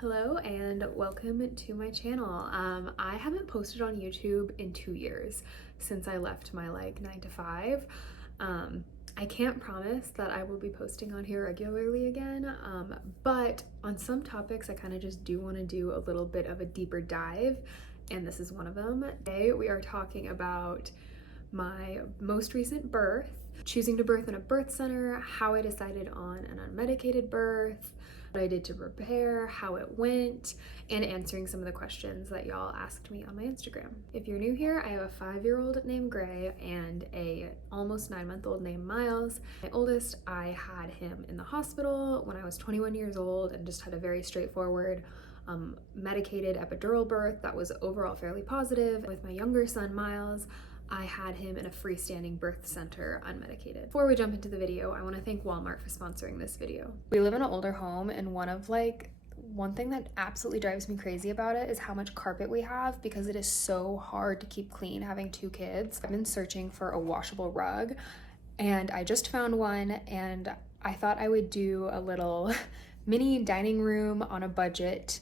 Hello and welcome to my channel. I haven't posted on YouTube in 2 years since I left my 9 to 5. I can't promise that I will be posting on here regularly again, but on some topics I kind of just do want to do a little bit of a deeper dive, and this is one of them. Today we are talking about my most recent birth, choosing to birth in a birth center, how I decided on an unmedicated birth, what I did to prepare, how it went, and answering some of the questions that y'all asked me on my Instagram. If you're new here, I have a 5-year-old named Gray and a almost 9-month-old named Miles. My oldest, I had him in the hospital when I was 21 years old and just had a very straightforward medicated epidural birth that was overall fairly positive. With my younger son, Miles, I had him in a freestanding birth center unmedicated. Before we jump into the video, I want to thank Walmart for sponsoring this video. We live in an older home, and one thing that absolutely drives me crazy about it is how much carpet we have, because it is so hard to keep clean having 2 kids. I've been searching for a washable rug and I just found one, and I thought I would do a little mini dining room on a budget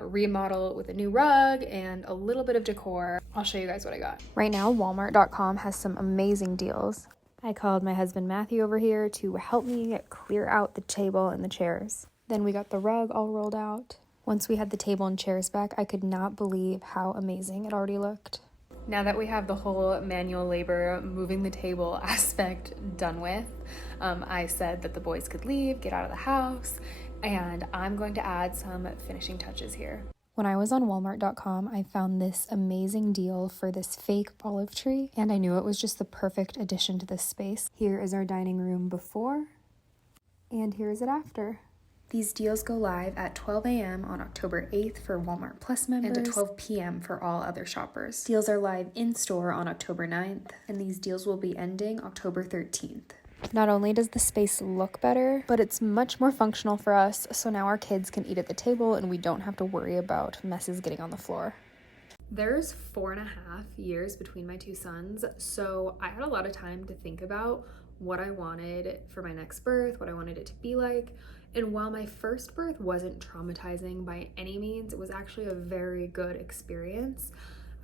remodel with a new rug and a little bit of decor. I'll show you guys what I got. Right now, walmart.com has some amazing deals. I called my husband Matthew over here to help me clear out the table and the chairs. Then we got the rug all rolled out. Once we had the table and chairs back, I could not believe how amazing it already looked. Now that we have the whole manual labor moving the table aspect done with, I said that the boys could leave, get out of the house, and I'm going to add some finishing touches here. When I was on walmart.com, I found this amazing deal for this fake olive tree, and I knew it was just the perfect addition to this space. Here is our dining room before, and here is it after. These deals go live at 12 a.m. on October 8th for Walmart Plus members and at 12 p.m. for all other shoppers. Deals are live in-store on October 9th, and these deals will be ending October 13th. Not only does the space look better, but it's much more functional for us, so now our kids can eat at the table and we don't have to worry about messes getting on the floor. There's 4.5 years between my 2 sons, so I had a lot of time to think about what I wanted for my next birth, what I wanted it to be like. And while my first birth wasn't traumatizing by any means, it was actually a very good experience.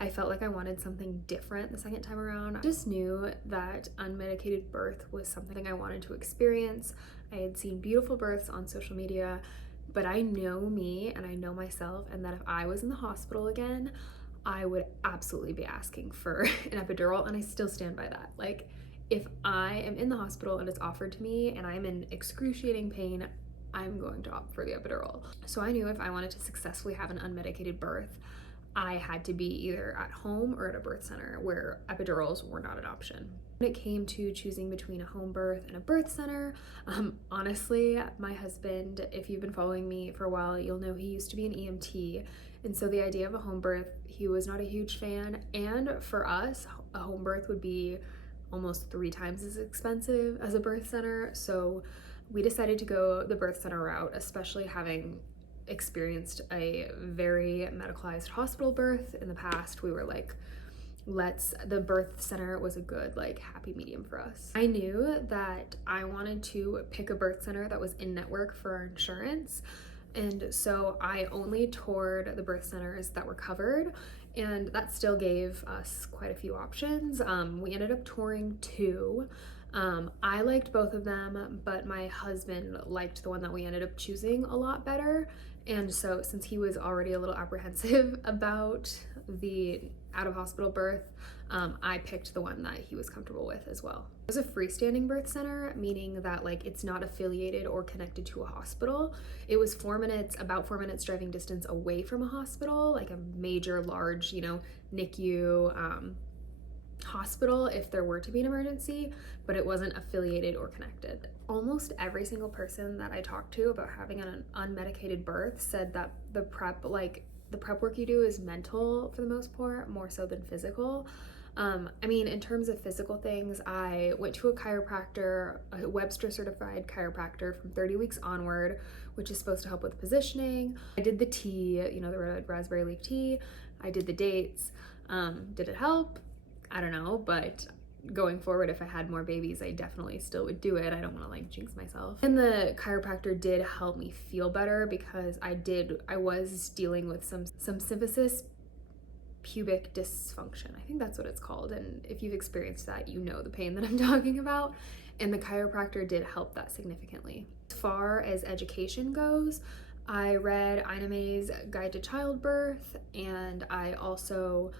I felt like I wanted something different the second time around. I just knew that unmedicated birth was something I wanted to experience. I had seen beautiful births on social media, but I know me and I know myself, and that if I was in the hospital again, I would absolutely be asking for an epidural, and I still stand by that. Like, if I am in the hospital and it's offered to me and I'm in excruciating pain, I'm going to opt for the epidural. So I knew if I wanted to successfully have an unmedicated birth, I had to be either at home or at a birth center where epidurals were not an option. When it came to choosing between a home birth and a birth center, honestly, my husband, if you've been following me for a while, you'll know he used to be an EMT. And so the idea of a home birth, he was not a huge fan. And for us, a home birth would be almost 3 times as expensive as a birth center. So we decided to go the birth center route, especially having experienced a very medicalized hospital birth in the past. We were like, the birth center was a good happy medium for us. I knew that I wanted to pick a birth center that was in network for our insurance, and so I only toured the birth centers that were covered, and that still gave us quite a few options. We ended up touring 2. I liked both of them, but my husband liked the one that we ended up choosing a lot better. And so since he was already a little apprehensive about the out-of-hospital birth, I picked the one that he was comfortable with as well. It was a freestanding birth center, meaning that it's not affiliated or connected to a hospital. It was about 4 minutes driving distance away from a hospital, like a major, large, NICU, hospital if there were to be an emergency, but it wasn't affiliated or connected. Almost every single person that I talked to about having an unmedicated birth said that the prep work you do is mental for the most part, more so than physical. In terms of physical things, I went to a chiropractor, a Webster certified chiropractor from 30 weeks onward, which is supposed to help with positioning. I did the tea, the red raspberry leaf tea. I did the dates. Did it help? I don't know, but going forward, if I had more babies, I definitely still would do it. I don't want to like jinx myself. And the chiropractor did help me feel better because I was dealing with some symphysis pubic dysfunction. I think that's what it's called. And if you've experienced that, you know the pain that I'm talking about. And the chiropractor did help that significantly. As far as education goes, I read Ina May's Guide to Childbirth, and I also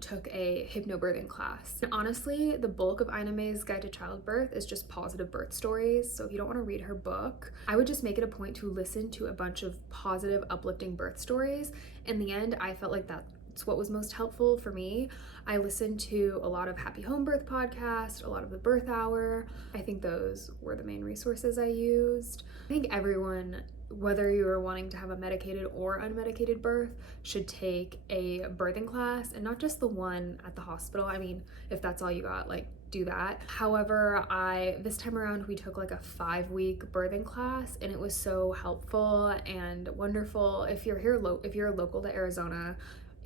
took a hypnobirthing class. And honestly, the bulk of Ina May's Guide to Childbirth is just positive birth stories. So if you don't want to read her book, I would just make it a point to listen to a bunch of positive, uplifting birth stories. In the end, I felt like that's what was most helpful for me. I listened to a lot of Happy Home Birth podcast, a lot of the Birth Hour. I think those were the main resources I used. I think everyone, whether you are wanting to have a medicated or unmedicated birth, should take a birthing class, and not just the one at the hospital. I mean, if that's all you got, like, do that. However, this time around we took like a 5-week birthing class, and it was so helpful and wonderful. If you're local to Arizona,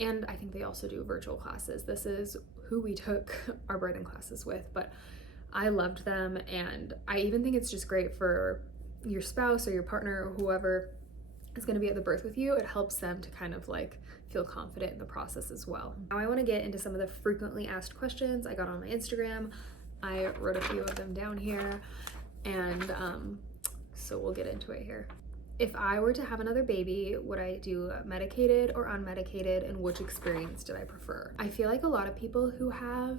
and I think they also do virtual classes. This is who we took our birthing classes with, but I loved them, and I even think it's just great for your spouse or your partner or whoever is going to be at the birth with you. It helps them to kind of like feel confident in the process as well. Now I want to get into some of the frequently asked questions I got on my Instagram. I wrote a few of them down here, and so we'll get into it here. If I were to have another baby, would I do medicated or unmedicated, and which experience did I prefer? I feel like a lot of people who have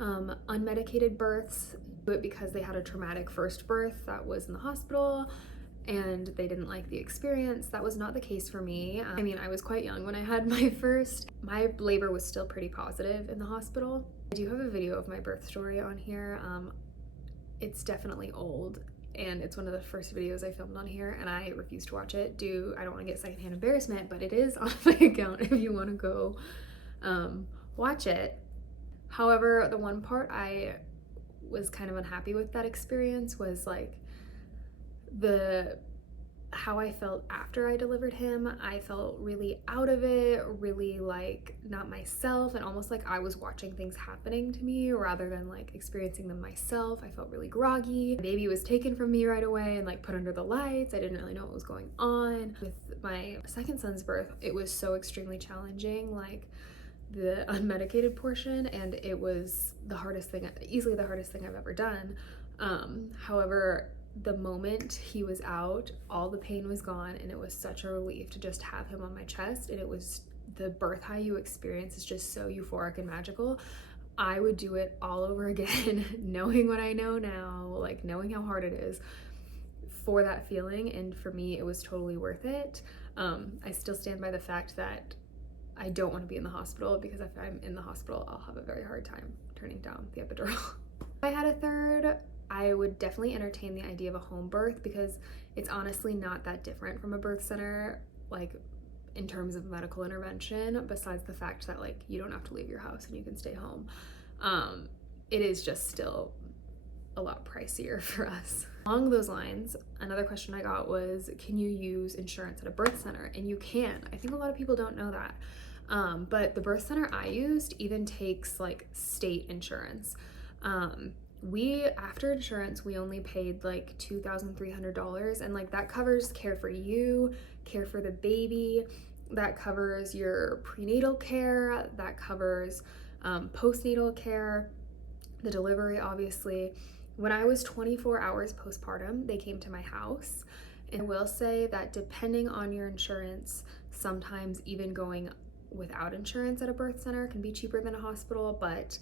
unmedicated births do it because they had a traumatic first birth that was in the hospital and they didn't like the experience. That was not the case for me. I mean, I was quite young when I had my first. My labor was still pretty positive in the hospital. I do have a video of my birth story on here. It's definitely old, and it's one of the first videos I filmed on here, and I refuse to watch it. I don't want to get secondhand embarrassment, but it is on my account if you want to go watch it. However, the one part I was kind of unhappy with that experience was like how I felt after I delivered him. I felt really out of it, really like not myself, and almost like I was watching things happening to me rather than like experiencing them myself. I felt really groggy. The baby was taken from me right away and like put under the lights. I didn't really know what was going on. With my second son's birth, it was so extremely challenging, like the unmedicated portion, and it was easily the hardest thing I've ever done. However, the moment he was out, all the pain was gone, and it was such a relief to just have him on my chest. And it was the birth high you experience is just so euphoric and magical. I would do it all over again, knowing what I know now, like knowing how hard it is for that feeling. And for me, it was totally worth it. I still stand by the fact that I don't want to be in the hospital, because if I'm in the hospital, I'll have a very hard time turning down the epidural. If I had a third, I would definitely entertain the idea of a home birth, because it's honestly not that different from a birth center, like in terms of medical intervention, besides the fact that like you don't have to leave your house and you can stay home. It is just still a lot pricier for us. Along those lines, another question I got was, can you use insurance at a birth center? And you can. I think a lot of people don't know that. But the birth center I used even takes like state insurance. After insurance, we only paid like $2,300, and like that covers care for you, care for the baby, that covers your prenatal care, that covers postnatal care, the delivery, obviously. When I was 24 hours postpartum, they came to my house. And I will say that depending on your insurance, sometimes even going without insurance at a birth center can be cheaper than a hospital, but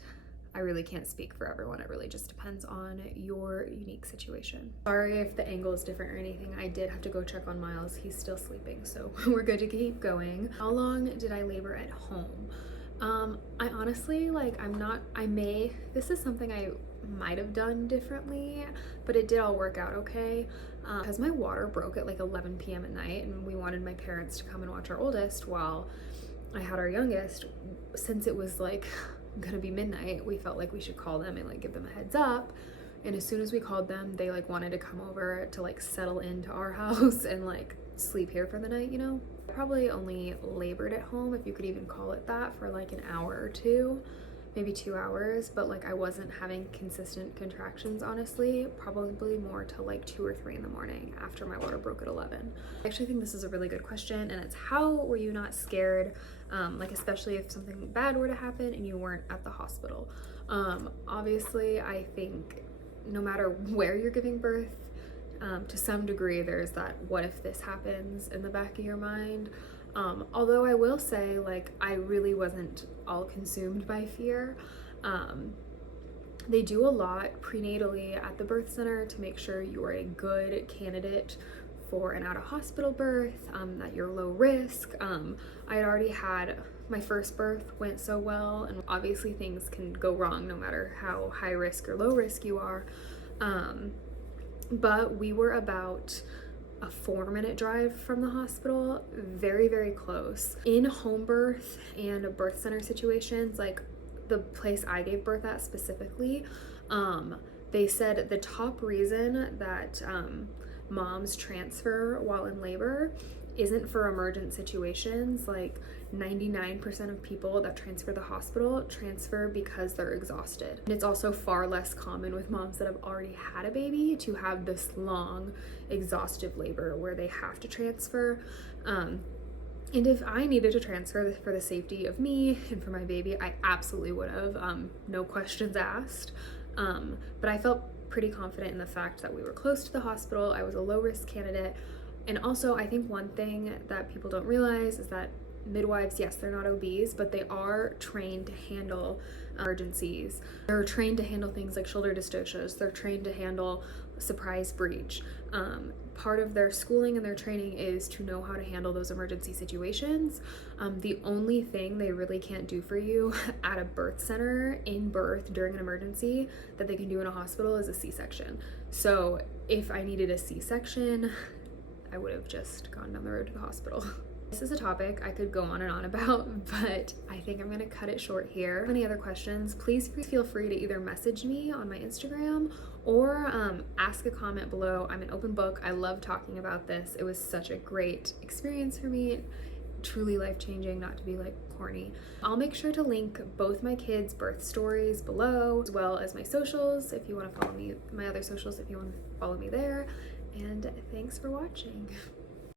I really can't speak for everyone. It really just depends on your unique situation. Sorry if the angle is different or anything. I did have to go check on Miles. He's still sleeping, so we're good to keep going. How long did I labor at home? I honestly, this is something I might have done differently, but it did all work out okay. Because my water broke at like 11 p.m. at night, and we wanted my parents to come and watch our oldest while I had our youngest. Since it was like gonna be midnight, we felt like we should call them and like give them a heads up. And as soon as we called them, they like wanted to come over to like settle into our house and like sleep here for the night, you know? I probably only labored at home, if you could even call it that, for like an hour or two. maybe 2 hours, but like I wasn't having consistent contractions, honestly, probably more till like 2 or 3 in the morning after my water broke at 11. I actually think this is a really good question, and it's how were you not scared, like especially if something bad were to happen and you weren't at the hospital. Obviously I think no matter where you're giving birth, to some degree there's that what if this happens in the back of your mind. Although I will say, like, I really wasn't all consumed by fear. They do a lot prenatally at the birth center to make sure you're a good candidate for an out-of-hospital birth, that you're low risk. I had already had my first birth, went so well, and obviously things can go wrong no matter how high risk or low risk you are. But we were about a 4-minute drive from the hospital, very, very close. In home birth and birth center situations, like the place I gave birth at specifically, they said the top reason that moms transfer while in labor isn't for emergent situations. Like 99% of people that transfer the hospital transfer because they're exhausted. And it's also far less common with moms that have already had a baby to have this long exhaustive labor where they have to transfer. And if I needed to transfer for the safety of me and for my baby, I absolutely would have, no questions asked. But I felt pretty confident in the fact that we were close to the hospital. I was a low risk candidate. And also I think one thing that people don't realize is that midwives, yes, they're not OBs, but they are trained to handle emergencies. They're trained to handle things like shoulder dystocias. They're trained to handle surprise breech. Part of their schooling and their training is to know how to handle those emergency situations. The only thing they really can't do for you at a birth center in birth during an emergency that they can do in a hospital is a C-section. So if I needed a C-section, I would have just gone down the road to the hospital. This is a topic I could go on and on about, but I think I'm gonna cut it short here. If you have any other questions, please feel free to either message me on my Instagram or ask a comment below. I'm an open book. I love talking about this. It was such a great experience for me. Truly life-changing, not to be like corny. I'll make sure to link both my kids' birth stories below, as well as my socials if you want to follow me, my other socials if you want to follow me there. And thanks for watching.